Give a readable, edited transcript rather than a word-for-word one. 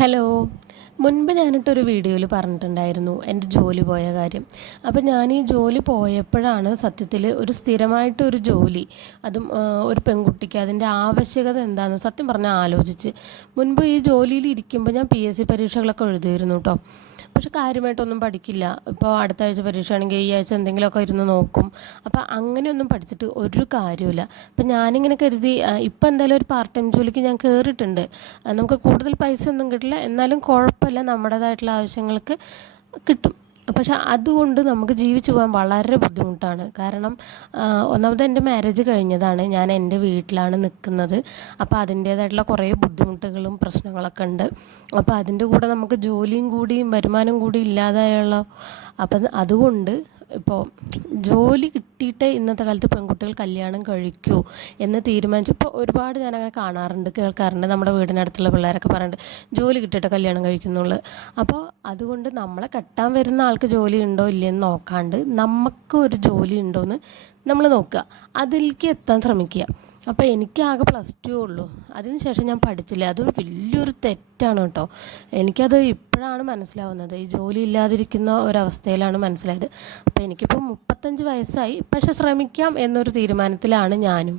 Hello. മുൻപ് ഞാനിട്ടൊരു വീഡിയോയിൽ പറഞ്ഞിട്ടുണ്ടായിരുന്നു എൻ്റെ ജോലി പോയ കാര്യം. അപ്പോൾ ഞാൻ ഈ ജോലി പോയപ്പോഴാണ് സത്യത്തിൽ ഒരു സ്ഥിരമായിട്ടൊരു ജോലി, അതും ഒരു പെൺകുട്ടിക്ക് അതിൻ്റെ ആവശ്യകത എന്താണെന്ന് സത്യം പറഞ്ഞാൽ ആലോചിച്ച്. മുൻപ് ഈ ജോലിയിൽ ഇരിക്കുമ്പോൾ ഞാൻ PSC പരീക്ഷകളൊക്കെ എഴുതിയിരുന്നു കേട്ടോ. പക്ഷെ കാര്യമായിട്ടൊന്നും പഠിക്കില്ല. ഇപ്പോൾ അടുത്ത ആഴ്ച പരീക്ഷ ആണെങ്കിൽ ഈ ആഴ്ച എന്തെങ്കിലുമൊക്കെ ഇരുന്ന് നോക്കും. അപ്പോൾ അങ്ങനെയൊന്നും പഠിച്ചിട്ട് ഒരു കാര്യമില്ല. അപ്പം ഞാനിങ്ങനെ കരുതി ഇപ്പം എന്തായാലും ഒരു പാർട്ട് ടൈം ജോലിക്ക് ഞാൻ കയറിയിട്ടുണ്ട്. നമുക്ക് കൂടുതൽ പൈസ ഒന്നും കിട്ടില്ല, എന്നാലും കുഴപ്പമില്ല, നമ്മുടേതായിട്ടുള്ള ആവശ്യങ്ങൾക്ക് കിട്ടും. പക്ഷെ അതുകൊണ്ട് നമുക്ക് ജീവിച്ചു പോകാൻ വളരെ ബുദ്ധിമുട്ടാണ്. കാരണം ഒന്നാമത് എൻ്റെ മാരേജ് കഴിഞ്ഞതാണ്, ഞാൻ എൻ്റെ വീട്ടിലാണ് നിൽക്കുന്നത്. അപ്പോൾ അതിൻ്റേതായിട്ടുള്ള കുറേ ബുദ്ധിമുട്ടുകളും പ്രശ്നങ്ങളൊക്കെ ഉണ്ട്. അപ്പോൾ അതിൻ്റെ കൂടെ നമുക്ക് ജോലിയും കൂടിയും വരുമാനം കൂടി ഇല്ലാതായുള്ള, അപ്പം അതുകൊണ്ട് ഇപ്പോൾ ജോലി കിട്ടിയിട്ട് ഇന്നത്തെ കാലത്ത് പെൺകുട്ടികൾ കല്യാണം കഴിക്കൂ എന്ന് തീരുമാനിച്ചു. ഇപ്പോൾ ഒരുപാട് ഞാനങ്ങനെ കാണാറുണ്ട്, കേൾക്കാറുണ്ട്. നമ്മുടെ വീടിനടുത്തുള്ള പിള്ളേരൊക്കെ പറയുന്നുണ്ട് ജോലി കിട്ടിയിട്ട് കല്യാണം കഴിക്കുന്നുള്ളു. അപ്പോൾ അതുകൊണ്ട് നമ്മളെ കെട്ടാൻ വരുന്ന ആൾക്ക് ജോലി ഉണ്ടോ ഇല്ലയെന്ന് നോക്കാണ്ട് നമുക്ക് ഒരു ജോലി ഉണ്ടോയെന്ന് നമ്മൾ നോക്കുക, അതിലേക്ക് എത്താൻ ശ്രമിക്കുക. അപ്പോൾ എനിക്കാകെ +2 ഉള്ളൂ. അതിനുശേഷം ഞാൻ പഠിച്ചില്ല. അത് വലിയൊരു തെറ്റാണ് കേട്ടോ. എനിക്കത് ഇപ്പോഴാണ് മനസ്സിലാവുന്നത്. ഈ ജോലി ഇല്ലാതിരിക്കുന്ന ഒരവസ്ഥയിലാണ് മനസ്സിലായത്. അപ്പോൾ എനിക്കിപ്പോൾ 35 വയസ്സായി, പക്ഷെ ശ്രമിക്കാം എന്നൊരു തീരുമാനത്തിലാണ് ഞാനും.